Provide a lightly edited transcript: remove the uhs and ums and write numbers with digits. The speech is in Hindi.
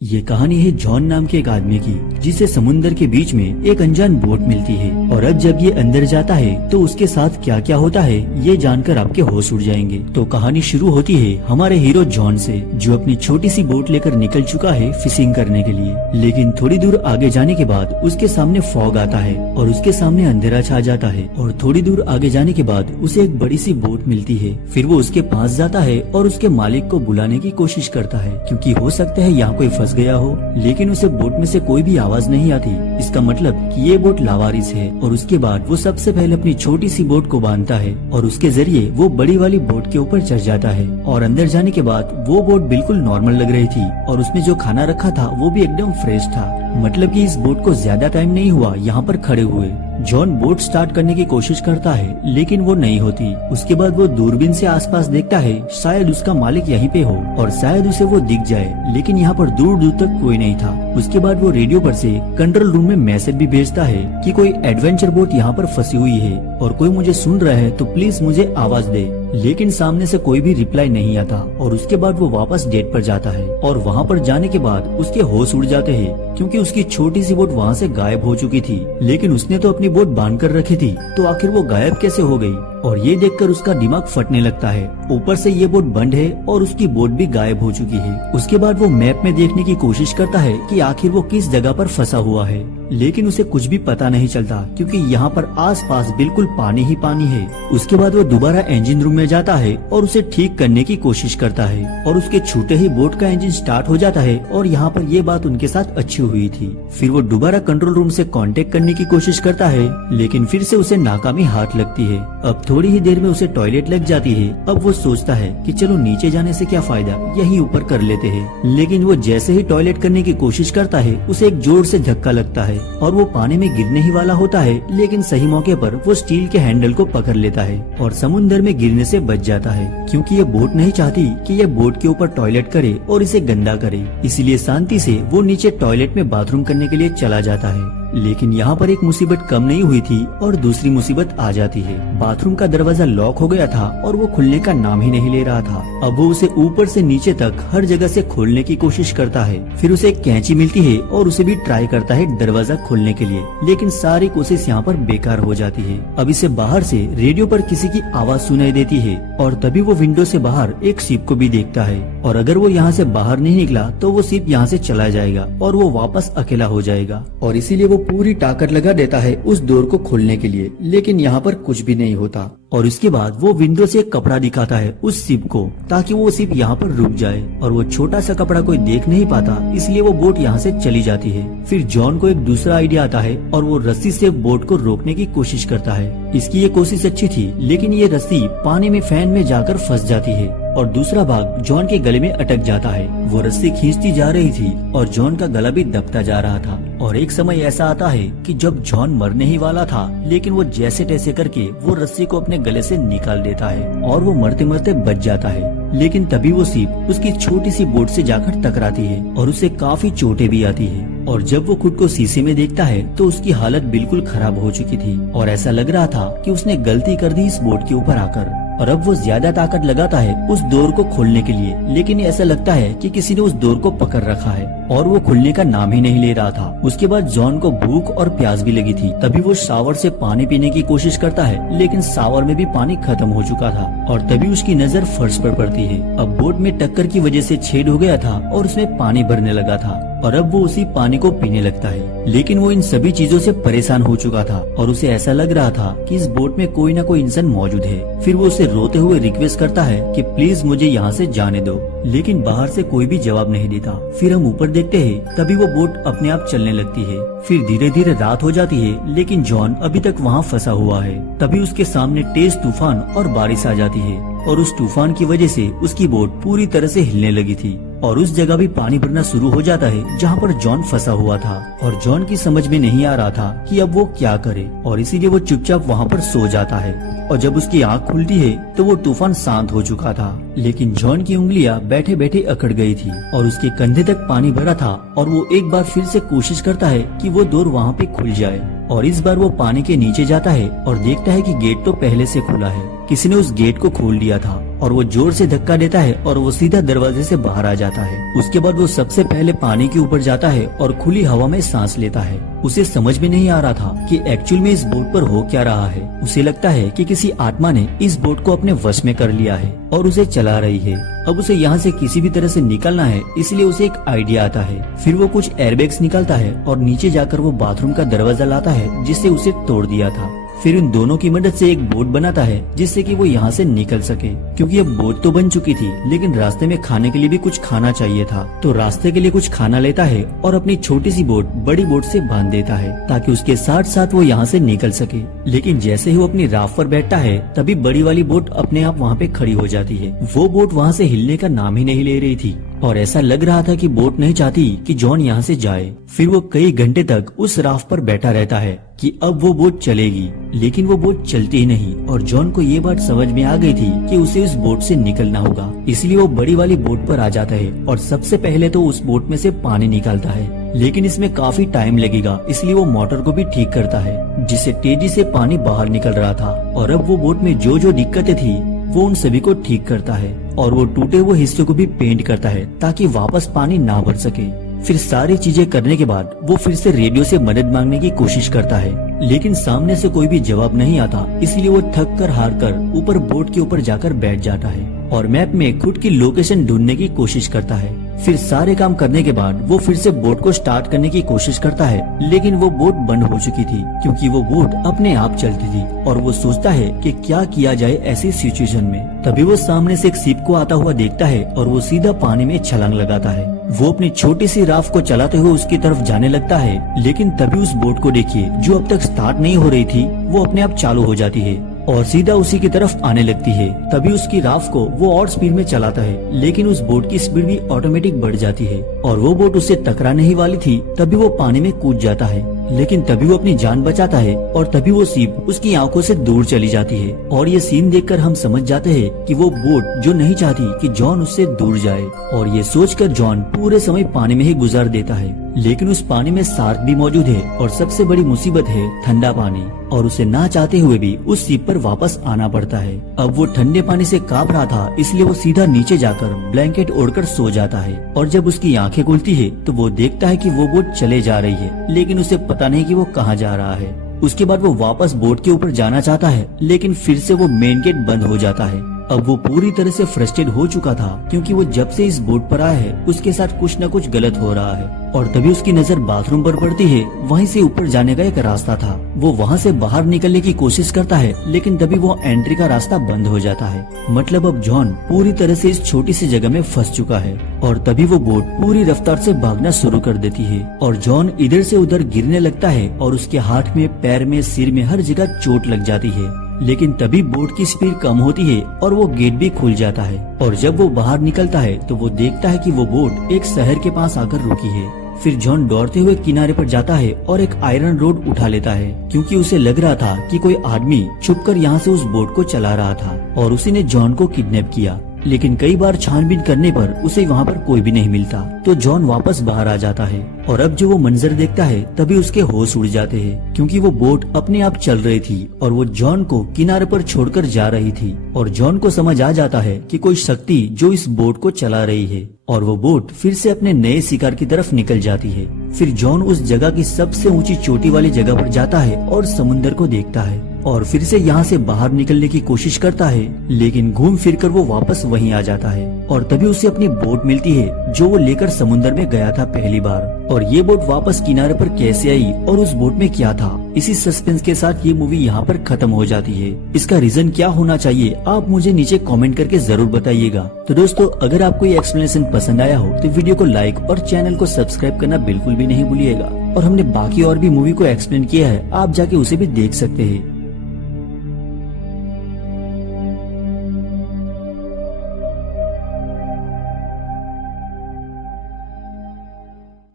ये कहानी है जॉन नाम के एक आदमी की, जिसे समुंदर के बीच में एक अनजान बोट मिलती है। और अब जब ये अंदर जाता है तो उसके साथ क्या क्या होता है ये जानकर आपके होश उड़ जाएंगे। तो कहानी शुरू होती है हमारे हीरो जॉन से, जो अपनी छोटी सी बोट लेकर निकल चुका है फिशिंग करने के लिए। लेकिन थोड़ी दूर आगे जाने के बाद उसके सामने फॉग आता है और उसके सामने अंधेरा छा जाता है। और थोड़ी दूर आगे जाने के बाद उसे एक बड़ी सी बोट मिलती है। फिर वो उसके पास जाता है और उसके मालिक को बुलाने की कोशिश करता है, क्योंकि हो सकता है यहाँ कोई फंस गया हो। लेकिन उसे बोट में से कोई भी आवाज नहीं आती। इसका मतलब कि ये बोट लावारिस है। और उसके बाद वो सबसे पहले अपनी छोटी सी बोट को बांधता है और उसके जरिए वो बड़ी वाली बोट के ऊपर चढ़ जाता है। और अंदर जाने के बाद वो बोट बिल्कुल नॉर्मल लग रही थी और उसमें जो खाना रखा था वो भी एकदम फ्रेश था। मतलब कि इस बोट को ज्यादा टाइम नहीं हुआ यहाँ पर खड़े हुए। जॉन बोट स्टार्ट करने की कोशिश करता है लेकिन वो नहीं होती। उसके बाद वो दूरबीन से आसपास देखता है, शायद उसका मालिक यहीं पे हो और शायद उसे वो दिख जाए, लेकिन यहाँ पर दूर दूर तक कोई नहीं था। उसके बाद वो रेडियो पर से कंट्रोल रूम में मैसेज भी भेजता है कि कोई एडवेंचर बोट यहाँ पर फंसी हुई है और कोई मुझे सुन रहा है तो प्लीज मुझे आवाज दे। लेकिन सामने से कोई भी रिप्लाई नहीं आता। और उसके बाद वो वापस डेट पर जाता है और वहाँ पर जाने के बाद उसके होश उड़ जाते हैं, क्योंकि उसकी छोटी सी बोट वहाँ से गायब हो चुकी थी। लेकिन उसने तो अपनी बोट बांध कर रखी थी, तो आखिर वो गायब कैसे हो गई? और ये देखकर उसका दिमाग फटने लगता है। ऊपर से ये बोट बंद है और उसकी बोट भी गायब हो चुकी है। उसके बाद वो मैप में देखने की कोशिश करता है कि आखिर वो किस जगह पर फंसा हुआ है, लेकिन उसे कुछ भी पता नहीं चलता, क्योंकि यहाँ पर आसपास बिल्कुल पानी ही पानी है। उसके बाद वो दोबारा इंजन रूम में जाता है और उसे ठीक करने की कोशिश करता है और उसके छूटे ही बोट का इंजन स्टार्ट हो जाता है। और यहाँ पर ये बात उनके साथ अच्छी हुई थी। फिर वो दोबारा कंट्रोल रूम से कांटेक्ट करने की कोशिश करता है, लेकिन फिर से उसे नाकामी हाथ लगती है। अब थोड़ी ही देर में उसे टॉयलेट लग जाती है। अब वो सोचता है कि चलो नीचे जाने से क्या फायदा, यहीं ऊपर कर लेते हैं। लेकिन वो जैसे ही टॉयलेट करने की कोशिश करता है उसे एक जोर से धक्का लगता है और वो पानी में गिरने ही वाला होता है। लेकिन सही मौके पर वो स्टील के हैंडल को पकड़ लेता है और समुद्र में गिरने से बच जाता है, क्योंकि ये बोट नहीं चाहती कि ये बोट के ऊपर टॉयलेट करे और इसे गंदा करे। इसलिए शांति से वो नीचे टॉयलेट में बाथरूम करने के लिए चला जाता है। लेकिन यहाँ पर एक मुसीबत कम नहीं हुई थी और दूसरी मुसीबत आ जाती है। बाथरूम का दरवाजा लॉक हो गया था और वो खुलने का नाम ही नहीं ले रहा था। अब वो उसे ऊपर से नीचे तक हर जगह से खोलने की कोशिश करता है। फिर उसे एक कैंची मिलती है और उसे भी ट्राई करता है दरवाजा खोलने के लिए, लेकिन सारी कोशिश यहाँ पर बेकार हो जाती है। अब इसे बाहर से रेडियो पर किसी की आवाज सुनाई देती है और तभी वो विंडो से बाहर एक शिप को भी देखता है। और अगर वो यहाँ से बाहर नहीं निकला तो वो शिप यहाँ से चला जाएगा और वो वापस अकेला हो जाएगा। और इसीलिए वो पूरी ताकत लगा देता है उस डोर को खोलने के लिए, लेकिन यहाँ पर कुछ भी नहीं होता। और उसके बाद वो विंडो से एक कपड़ा दिखाता है उस शिप को, ताकि वो शिप यहाँ पर रुक जाए। और वो छोटा सा कपड़ा कोई देख नहीं पाता, इसलिए वो बोट यहाँ से चली जाती है। फिर जॉन को एक दूसरा आइडिया आता है और वो रस्सी से बोट को रोकने की कोशिश करता है। इसकी ये कोशिश अच्छी थी, लेकिन ये रस्सी पानी में फैन में जाकर फंस जाती है और दूसरा भाग जॉन के गले में अटक जाता है। वो रस्सी खींचती जा रही थी और जॉन का गला भी दबता जा रहा था। और एक समय ऐसा आता है कि जब जॉन मरने ही वाला था, लेकिन वो जैसे तैसे करके वो रस्सी को अपने गले से निकाल देता है और वो मरते मरते बच जाता है। लेकिन तभी वो शिप उसकी छोटी सी बोट से जाकर टकराती है और उसे काफी चोटें भी आती है। और जब वो खुद को शीशे में देखता है तो उसकी हालत बिल्कुल खराब हो चुकी थी और ऐसा लग रहा था कि उसने गलती कर दी इस बोट के ऊपर आकर। और अब वो ज्यादा ताकत लगाता है उस डोर को खोलने के लिए, लेकिन ऐसा लगता है कि किसी ने उस डोर को पकड़ रखा है और वो खुलने का नाम ही नहीं ले रहा था। उसके बाद जॉन को भूख और प्यास भी लगी थी। तभी वो शावर से पानी पीने की कोशिश करता है, लेकिन शावर में भी पानी खत्म हो चुका था। और तभी उसकी नजर फर्श पर पड़ती है। अब बोट में टक्कर की वजह से छेद हो गया था और उसमें पानी भरने लगा था और अब वो उसी पानी को पीने लगता है। लेकिन वो इन सभी चीजों से परेशान हो चुका था और उसे ऐसा लग रहा था कि इस बोट में कोई ना कोई इंसान मौजूद है। फिर वो उसे रोते हुए रिक्वेस्ट करता है कि प्लीज मुझे यहाँ से जाने दो, लेकिन बाहर से कोई भी जवाब नहीं देता। फिर हम ऊपर देखते हैं, तभी वो बोट अपने आप चलने लगती है। फिर धीरे धीरे रात हो जाती है, लेकिन जॉन अभी तक वहाँ फंसा हुआ है। तभी उसके सामने तेज तूफान और बारिश आ जाती है और उस तूफान की वजह से उसकी बोट पूरी तरह से हिलने लगी थी और उस जगह भी पानी भरना शुरू हो जाता है जहाँ पर जॉन फंसा हुआ था। और जॉन की समझ में नहीं आ रहा था कि अब वो क्या करे, और इसीलिए वो चुपचाप वहाँ पर सो जाता है। और जब उसकी आँख खुलती है तो वो तूफान शांत हो चुका था, लेकिन जॉन की उंगलियां बैठे बैठे अकड़ गई थी और उसके कंधे तक पानी भरा था। और वो एक बार फिर से कोशिश करता है कि वो डोर वहाँ पे खुल जाए और इस बार वो पानी के नीचे जाता है और देखता है कि गेट तो पहले से खुला है, किसी ने उस गेट को खोल दिया था। और वो जोर से धक्का देता है और वो सीधा दरवाजे से बाहर आ जाता है। उसके बाद वो सबसे पहले पानी के ऊपर जाता है और खुली हवा में सांस लेता है। उसे समझ में नहीं आ रहा था कि एक्चुअल में इस बोट पर हो क्या रहा है। उसे लगता है कि किसी आत्मा ने इस बोट को अपने वश में कर लिया है और उसे चला रही है। अब उसे यहाँ से किसी भी तरह से निकलना है, इसलिए उसे एक आइडिया आता है। फिर वो कुछ एयरबैग्स निकालता है और नीचे जाकर वो बाथरूम का दरवाजा लाता है जिससे उसे तोड़ दिया था। फिर उन दोनों की मदद से एक बोट बनाता है जिससे कि वो यहाँ से निकल सके, क्योंकि अब बोट तो बन चुकी थी लेकिन रास्ते में खाने के लिए भी कुछ खाना चाहिए था। तो रास्ते के लिए कुछ खाना लेता है और अपनी छोटी सी बोट बड़ी बोट से बांध देता है ताकि उसके साथ साथ वो यहाँ से निकल सके। लेकिन जैसे ही वो अपनी राफ्ट पर बैठता है तभी बड़ी वाली बोट अपने आप वहाँ पे खड़ी हो जाती है। वो बोट वहाँ से हिलने का नाम ही नहीं ले रही थी और ऐसा लग रहा था कि बोट नहीं चाहती कि जॉन यहाँ से जाए। फिर वो कई घंटे तक उस राफ्ट पर बैठा रहता है कि अब वो बोट चलेगी, लेकिन वो बोट चलती ही नहीं। और जॉन को ये बात समझ में आ गई थी कि उसे उस बोट से निकलना होगा, इसलिए वो बड़ी वाली बोट पर आ जाता है और सबसे पहले तो उस बोट में से पानी निकालता है। लेकिन इसमें काफी टाइम लगेगा, इसलिए वो मोटर को भी ठीक करता है जिससे तेजी से पानी बाहर निकल रहा था। और अब वो बोट में जो जो दिक्कतें थी वो उन सभी को ठीक करता है और वो टूटे हुए हिस्से को भी पेंट करता है ताकि वापस पानी ना भर सके। फिर सारी चीजें करने के बाद वो फिर से रेडियो से मदद मांगने की कोशिश करता है, लेकिन सामने से कोई भी जवाब नहीं आता। इसलिए वो थक कर हार कर ऊपर बोट के ऊपर जाकर बैठ जाता है और मैप में खुद की लोकेशन ढूंढने की कोशिश करता है। फिर सारे काम करने के बाद वो फिर से बोट को स्टार्ट करने की कोशिश करता है, लेकिन वो बोट बंद हो चुकी थी क्योंकि वो बोट अपने आप चलती थी। और वो सोचता है कि क्या किया जाए ऐसी सिचुएशन में। तभी वो सामने से एक शिप को आता हुआ देखता है और वो सीधा पानी में छलांग लगाता है। वो अपनी छोटी सी राफ्ट को चलाते हुए उसकी तरफ जाने लगता है, लेकिन तभी उस बोट को देखिए जो अब तक स्टार्ट नहीं हो रही थी वो अपने आप चालू हो जाती है और सीधा उसी की तरफ आने लगती है। तभी उसकी राफ्ट को वो और स्पीड में चलाता है, लेकिन उस बोट की स्पीड भी ऑटोमेटिक बढ़ जाती है और वो बोट उससे टकराने ही वाली थी। तभी वो पानी में कूद जाता है, लेकिन तभी वो अपनी जान बचाता है और तभी वो शिप उसकी आंखों से दूर चली जाती है। और ये सीन देखकर हम समझ जाते हैं कि वो बोट जो नहीं चाहती कि जॉन उससे दूर जाए, और ये सोचकर जॉन पूरे समय पानी में ही गुजार देता है। लेकिन उस पानी में शार्क भी मौजूद है और सबसे बड़ी मुसीबत है ठंडा पानी, और उसे ना चाहते हुए भी उस शिप पर वापस आना पड़ता है। अब वो ठंडे पानी से कांप रहा था, इसलिए वो सीधा नीचे जाकर ब्लैंकेट ओढ़कर सो जाता है। और जब उसकी आंखें खुलती है तो वो देखता है कि वो बोट चले जा रही है, लेकिन उसे पता नहीं कि वो कहाँ जा रहा है। उसके बाद वो वापस बोट के ऊपर जाना चाहता है, लेकिन फिर से वो मेन गेट बंद हो जाता है। अब वो पूरी तरह से फ्रस्ट्रेट हो चुका था क्योंकि वो जब से इस बोट पर आया है उसके साथ कुछ न कुछ गलत हो रहा है। और तभी उसकी नजर बाथरूम पर पड़ती है। वहीं से ऊपर जाने का एक रास्ता था। वो वहाँ से बाहर निकलने की कोशिश करता है, लेकिन तभी वो एंट्री का रास्ता बंद हो जाता है। मतलब अब जॉन पूरी तरह से इस छोटी सी जगह में फंस चुका है। और तभी वो बोट पूरी रफ्तार से भागना शुरू कर देती है और जॉन इधर से उधर गिरने लगता है और उसके हाथ में, पैर में, सिर में हर जगह चोट लग जाती है। लेकिन तभी बोट की स्पीड कम होती है और वो गेट भी खुल जाता है। और जब वो बाहर निकलता है तो वो देखता है कि वो बोट एक शहर के पास आकर रुकी है। फिर जॉन दौड़ते हुए किनारे पर जाता है और एक आयरन रोड उठा लेता है, क्योंकि उसे लग रहा था कि कोई आदमी छुपकर यहाँ से उस बोट को चला रहा था और उसी ने जॉन को किडनैप किया। लेकिन कई बार छानबीन करने पर उसे वहाँ पर कोई भी नहीं मिलता, तो जॉन वापस बाहर आ जाता है। और अब जो वो मंजर देखता है तभी उसके होश उड़ जाते हैं, क्योंकि वो बोट अपने आप चल रही थी और वो जॉन को किनारे पर छोड़कर जा रही थी। और जॉन को समझ आ जाता है कि कोई शक्ति जो इस बोट को चला रही है, और वो बोट फिर से अपने नए शिकार की तरफ निकल जाती है। फिर जॉन उस जगह की सबसे ऊंची चोटी वाली जगह पर जाता है और समुद्र को देखता है और फिर से यहाँ से बाहर निकलने की कोशिश करता है, लेकिन घूम फिर कर वो वापस वहीं आ जाता है। और तभी उसे अपनी बोट मिलती है जो वो लेकर समुद्र में गया था पहली बार। और ये बोट वापस किनारे पर कैसे आई और उस बोट में क्या था, इसी सस्पेंस के साथ ये मूवी यहाँ पर खत्म हो जाती है। इसका रीजन क्या होना चाहिए आप मुझे नीचे कमेंट करके जरूर बताइएगा। तो दोस्तों, अगर आपको ये एक्सप्लेनेशन पसंद आया हो तो वीडियो को लाइक और चैनल को सब्सक्राइब करना बिल्कुल भी नहीं भूलिएगा। और हमने बाकी और भी मूवी को एक्सप्लेन किया है, आप जाके उसे भी देख सकते हैं।